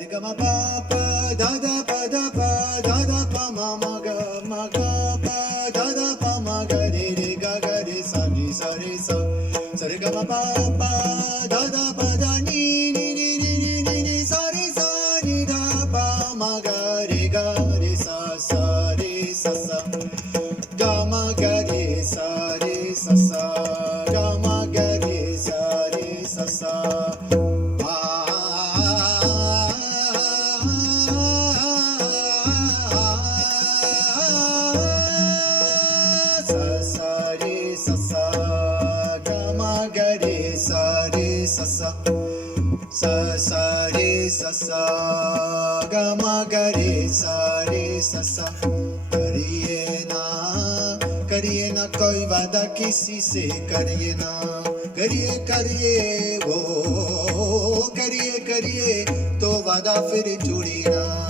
रे ग म प प ध ध प ध प ध ध प म म ग प ध ध प म ग रे रे सा रे सा रे ग म प प ध ध प ध नि नि नि नि नि नि सा रे नि ध प म ग रे सा रे सा ग म ग रे सा ग म ग रे सा ga ma ga re sa करिए ना कोई वादा किसी से करिए वो करिए तो वादा फिर जुड़ी ना